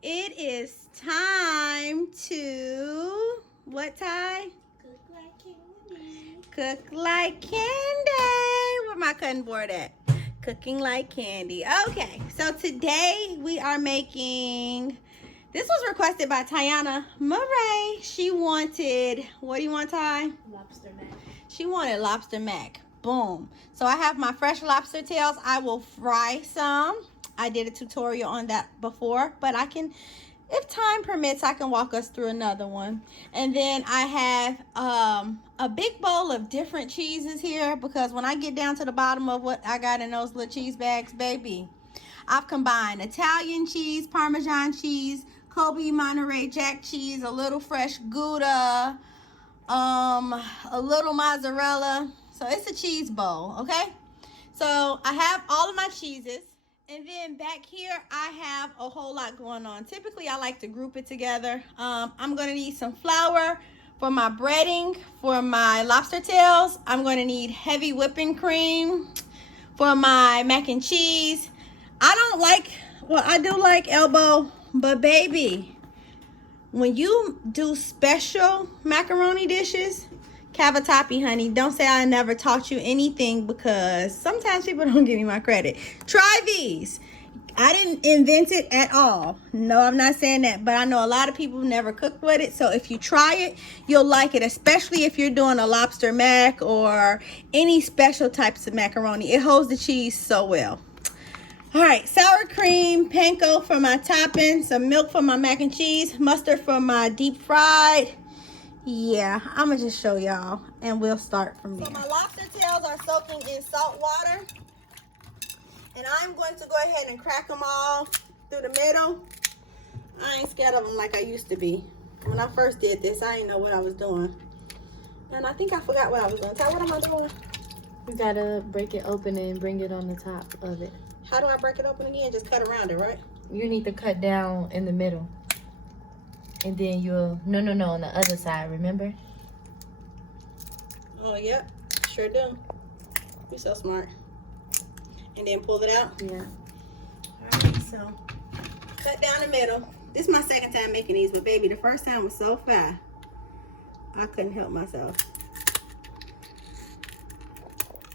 It is time to, what, Ty? Cook like candy. Cook like candy. Where my cutting board at? Cooking like candy. Okay, so today we are making, this was requested by Tiana Murray. She wanted, what do you want, Ty? Lobster mac. She wanted lobster mac. Boom. So I have my fresh lobster tails. I will fry some. I did a tutorial on that before, but I can, if time permits, I can walk us through another one. And then I have a big bowl of different cheeses here, because when I get down to the bottom of what I got in those little cheese bags, baby, I've combined Italian cheese, Parmesan cheese, Kobe Monterey Jack cheese, a little fresh Gouda, a little mozzarella. So it's a cheese bowl, okay? So I have all of my cheeses. And then back here, I have a whole lot going on. Typically, I like to group it together. I'm going to need some flour for my breading for my lobster tails. I'm going to need heavy whipping cream for my mac and cheese. I don't like, well, I do like elbow, but baby, when you do special macaroni dishes, cavatappi, honey, don't say I never taught you anything, because sometimes people don't give me my credit. Try these. I didn't invent it at all. No, I'm not saying that, but I know a lot of people never cook with it. So if you try it, you'll like it, especially if you're doing a lobster mac or any special types of macaroni. It holds the cheese so well. All right, sour cream, panko for my topping, some milk for my mac and cheese, mustard for my deep fried. Yeah, I'm gonna just show y'all and we'll start from there. So my lobster tails are soaking in salt water, and I'm going to go ahead and crack them all through the middle. I ain't scared of them like I used to be. When I first did this, I didn't know what I was doing, and I think I forgot what I was doing. Tell, what am I doing? You gotta break it open and bring it on the top of it. How do I break it open again? Just cut around it, right? You need to cut down in the middle. And then you'll, no, on the other side, remember? Oh, yep, sure do. You're so smart. And then pull it out? Yeah. All right, so cut down the middle. This is my second time making these, but baby, the first time was so fast. I couldn't help myself.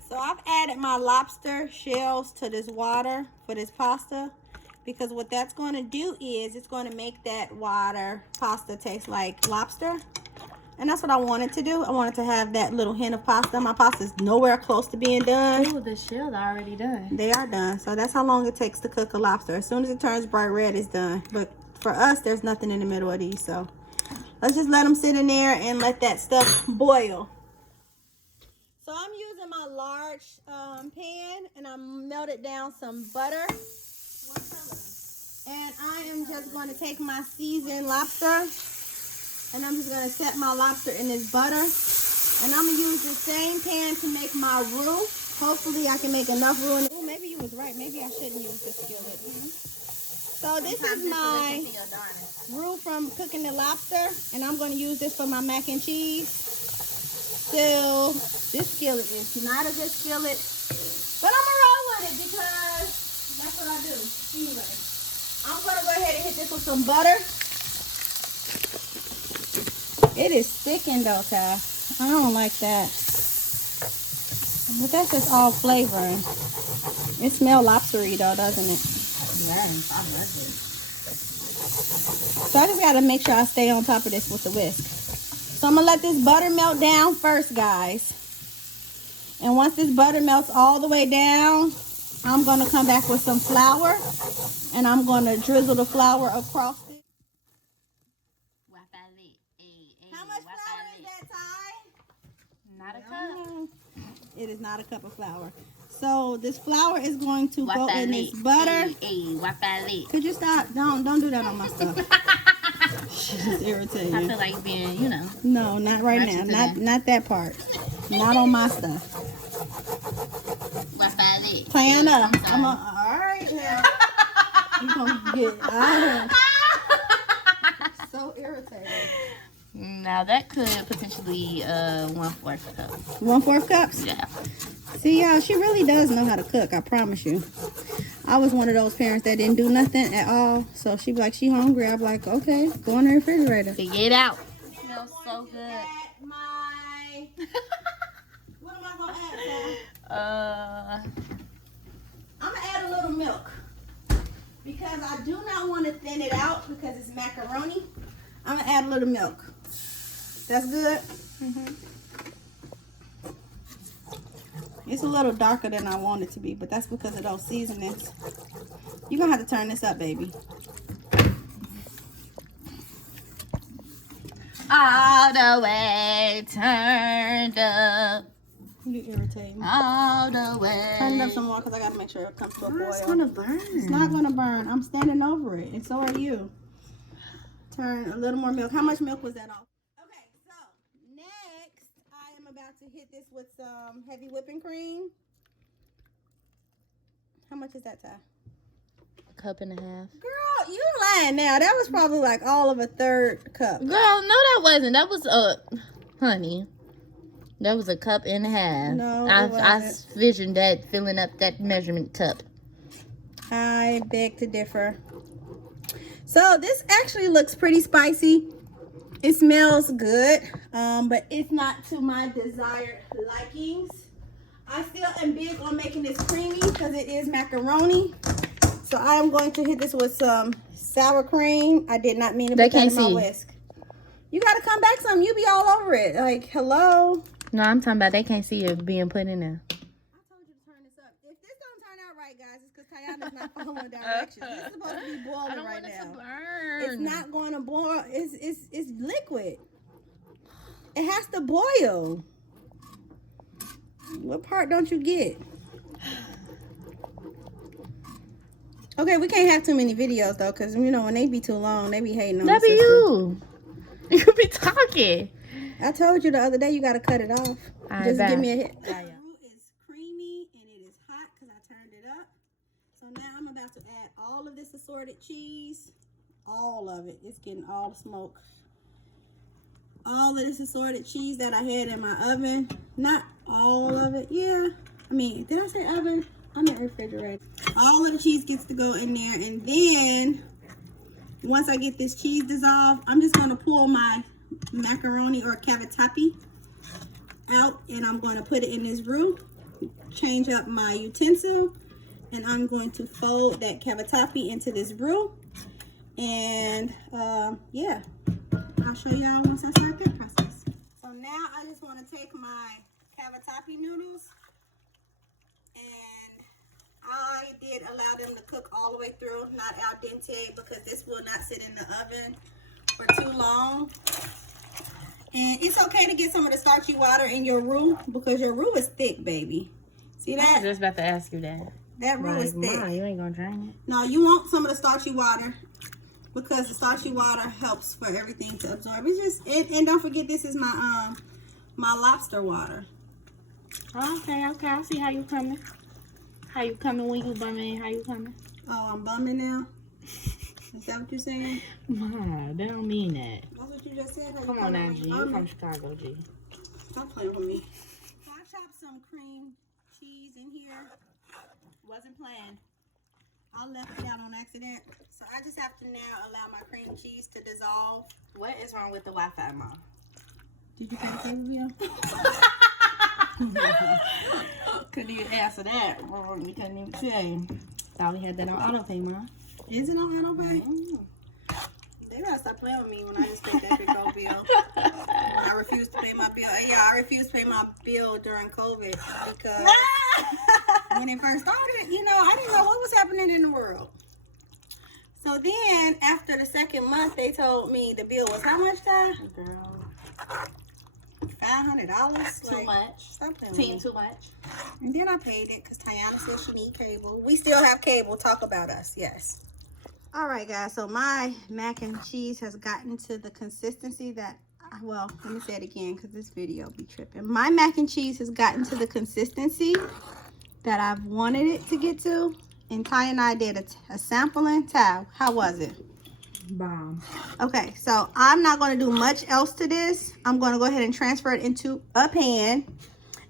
So I've added my lobster shells to this water for this pasta, because what that's going to do is it's going to make that water pasta taste like lobster. And that's what I wanted to do. I wanted to have that little hint of pasta. My pasta is nowhere close to being done. Oh, the shells are already done. They are done. So that's how long it takes to cook a lobster. As soon as it turns bright red, it's done. But for us, there's nothing in the middle of these. So let's just let them sit in there and let that stuff boil. So I'm using my large pan, and I melted down some butter. And I am just going to take my seasoned lobster, and I'm just going to set my lobster in this butter. And I'm going to use the same pan to make my roux. Hopefully I can make enough roux. Oh, maybe you was right. Maybe I shouldn't use this skillet. So this is my roux from cooking the lobster, and I'm going to use this for my mac and cheese. Still, this skillet is not a good skillet, but I'm going to roll with it because that's what I do. Anyway, I'm going to go ahead and hit this with some butter. It is thickened though, Ty. I don't like that. But that's just all flavoring. It smells lobstery though, doesn't it? Yeah, I love it. So I just got to make sure I stay on top of this with the whisk. So I'm going to let this butter melt down first, guys. And once this butter melts all the way down, I'm going to come back with some flour. And I'm going to drizzle the flour across it. How much flour is that, Ty? Not a cup. It is not a cup of flour. So this flour is going to go in this butter. Could you stop? Don't do that on my stuff. She's irritating. I feel like being, you know. No, not right now. Not that part. Not on my stuff. Plan up. I'm all right now. You gonna get out. So irritating. Now that could potentially 1/4 cup. 1/4 cups? Yeah. See, y'all, she really does know how to cook, I promise you. I was one of those parents that didn't do nothing at all. So she'd be like, she hungry. I'd be like, okay, go in the refrigerator. To get out. It smells so good. What am I going to add, I'm going to add a little milk. Because I do not want to thin it out because it's macaroni. I'm going to add a little milk. That's good? Mm-hmm. It's a little darker than I want it to be, but that's because of those seasonings. You're going to have to turn this up, baby. All the way turned up. You irritate me. All the way. Turn it up some more because I got to make sure it comes to a boil. It's going to burn. It's not going to burn. I'm standing over it, and so are you. Turn a little more milk. How much milk was that off? Okay, so next I am about to hit this with some heavy whipping cream. How much is that, Ty? A cup and a half. Girl, you lying now. That was probably like all of a third cup. Girl, no, that wasn't. That was honey. That was a cup and a half. No, I visioned that filling up that measurement cup. I beg to differ. So this actually looks pretty spicy. It smells good, but it's not to my desired likings. I still am big on making this creamy because it is macaroni. So I am going to hit this with some sour cream. I did not mean to put that in my whisk. You got to come back some. You be all over it. Like, hello. No, I'm talking about they can't see it being put in there. I told you to turn this up. If this don't turn out right, guys, it's because Tayana's not following directions. This is supposed to be boiling right now. To burn. It's not going to boil. It's liquid. It has to boil. What part don't you get? Okay, we can't have too many videos though, because you know when they be too long, they be hating on that the be sister. you. You be talking. I told you the other day you gotta cut it off. Right, just bye. give me a hit. It's creamy and it is hot because I turned it up. So now I'm about to add all of this assorted cheese. All of it. It's getting all the smoke. All of this assorted cheese that I had in my oven. Not all of it. Yeah. I mean, did I say oven? I meant refrigerator. All of the cheese gets to go in there. And then, once I get this cheese dissolved, I'm just going to pull my macaroni or cavatappi out. And I'm going to put it in this roux. Change up my utensil. And I'm going to fold that cavatappi into this roux. And, yeah. I'll show y'all once I start that process. So now I just want to take my cavatappi noodles and I did allow them to cook all the way through, not al dente, because this will not sit in the oven for too long. And it's okay to get some of the starchy water in your roux because your roux is thick, baby. See that? I was just about to ask you that. That roux is thick. Ma, you ain't gonna drain it. No, you want some of the starchy water. Because the starchy water helps for everything to absorb. It's just, and don't forget this is my my lobster water. Okay, I see how you coming. How you coming when you bumming? How you coming? Oh, I'm bumming now? Is that what you're saying? Ma, they don't mean that. That's what you just said. Come on now, G. You from Chicago, G. Stop playing with me. I chopped some cream cheese in here. Wasn't planned. I left it out on accident. So I just have to now allow my cream cheese to dissolve. What is wrong with the Wi-Fi, Mom? Did you pay the cable bill? Couldn't even answer that. You couldn't even say. Thought we had that on auto pay, Mom. Is it on auto pay? They gotta stop playing with me when I just paid that big old bill. I refuse to pay my bill. Yeah, I refuse to pay my bill during COVID because when it first started, you know, I didn't know what was happening in the world. So then, after the second month, they told me the bill was how much, Ty? Girl. $500. Too much. Stop playing with me. Too much. And then I paid it because Tayana said she need cable. We still have cable. Talk about us. Yes. All right, guys. So my mac and cheese has gotten to the consistency that, well, let me say it again because this video be tripping. My mac and cheese has gotten to the consistency that I've wanted it to get to. And Ty and I did a sampling. Ty, how was it? Bomb. Okay, so I'm not going to do much else to this. I'm going to go ahead and transfer it into a pan.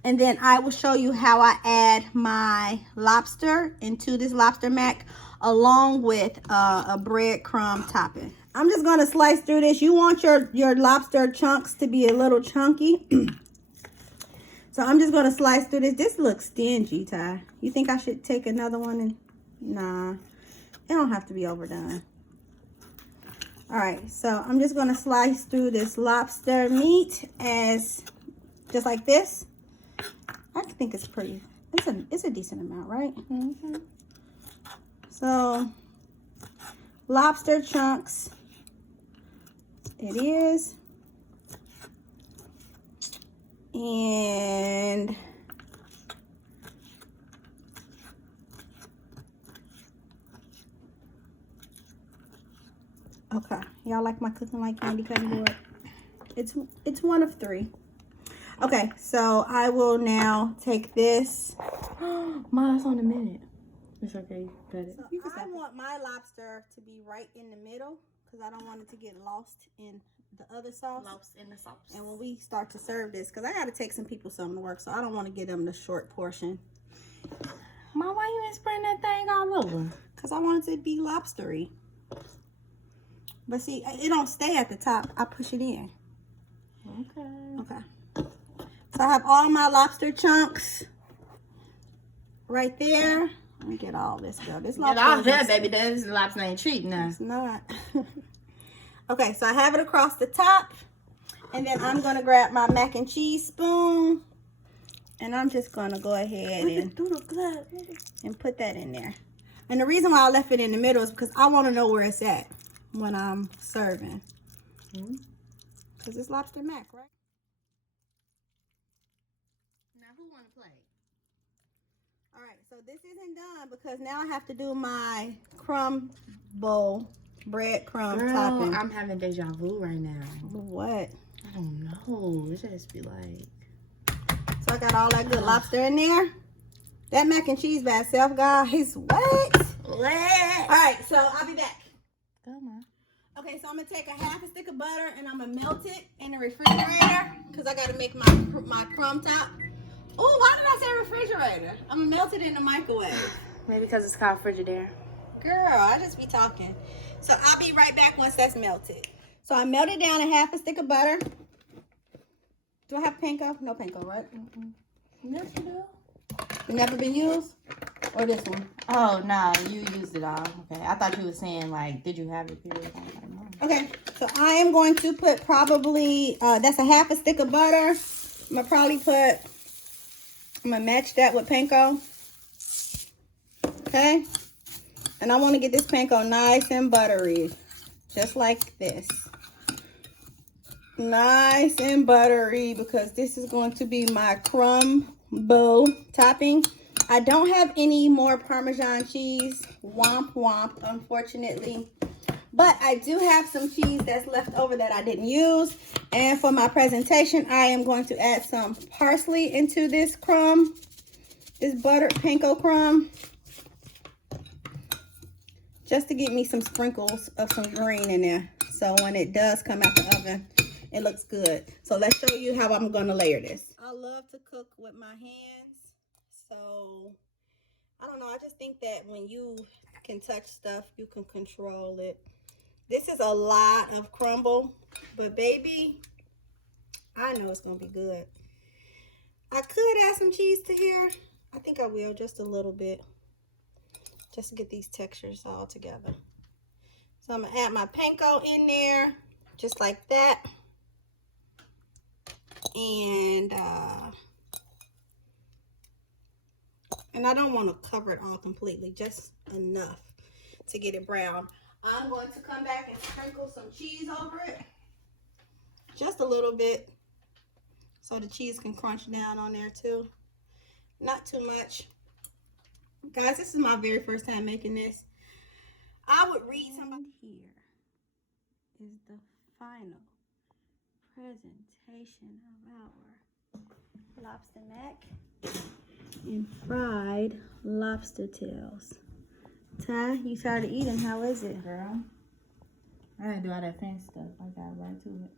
And then I will show you how I add my lobster into this lobster mac along with a breadcrumb topping. I'm just gonna slice through this. You want your lobster chunks to be a little chunky. So I'm just gonna slice through this. This looks stingy, Ty. You think I should take another one? And nah, it don't have to be overdone. All right, so I'm just gonna slice through this lobster meat as just like this. I think it's pretty. It's a decent amount, right? Mm-hmm. So lobster chunks. It is. And okay, y'all like my cooking like candy cutting board? It's 1 of 3. Okay, so I will now take this. Mine's on a minute. It's okay. Got it. So I want my lobster to be right in the middle because I don't want it to get lost in the other sauce. Lost in the sauce. And when we start to serve this, because I got to take some people something to work, so I don't want to give them the short portion. Mom, why you ain't spreading that thing all over? Because I want it to be lobstery. But see, it don't stay at the top. I push it in. Okay. Okay. So I have all my lobster chunks right there. Let me get all this, girl. This lobster. Get all that, baby. This lobster ain't treat now. It's not. Okay, so I have it across the top. And then I'm going to grab my mac and cheese spoon. And I'm just going to go ahead and put that in there. And the reason why I left it in the middle is because I want to know where it's at when I'm serving. Because it's lobster mac, right? Now, who want to play? All right, so this isn't done because now I have to do my crumble breadcrumb topping. I'm having deja vu right now. What? I don't know. It just be like. So I got all that good lobster in there. That mac and cheese by itself, guys. What? All right, so I'll be back. Come on. Okay, so I'm gonna take a half a stick of butter and I'm gonna melt it in the refrigerator because I gotta make my crumb top. Oh, why did I say refrigerator? I'm gonna melt it in the microwave. Maybe because it's called Frigidaire. Girl, I just be talking. So I'll be right back once that's melted. So I melted down a half a stick of butter. Do I have panko? No panko, right? Yes, you do. It never been used? Or this one? Oh, no, you used it all. Okay, I thought you were saying, like, did you have it? Period? Okay, so I am going to put probably, that's a half a stick of butter. I'm going to probably put, I'm going to match that with panko. Okay. And I want to get this panko nice and buttery. Just like this. Nice and buttery because this is going to be my crumble topping. I don't have any more Parmesan cheese. Womp womp, unfortunately. But I do have some cheese that's left over that I didn't use. And for my presentation, I am going to add some parsley into this crumb. This buttered panko crumb. Just to get me some sprinkles of some green in there. So when it does come out the oven, it looks good. So let's show you how I'm going to layer this. I love to cook with my hands. So, I don't know. I just think that when you can touch stuff, you can control it. This is a lot of crumble. But baby, I know it's going to be good. I could add some cheese to here. I think I will just a little bit. Just to get these textures all together. So I'm going to add my panko in there. Just like that. And I don't want to cover it all completely. Just enough to get it brown. I'm going to come back and sprinkle some cheese over it. Just a little bit. So the cheese can crunch down on there too. Not too much. Guys, this is my very first time making this. I would read somebody. Here is the final presentation of our lobster mac and fried lobster tails. Ty, you started eating. How is it? Girl, I didn't do all that fancy stuff. I got right to it.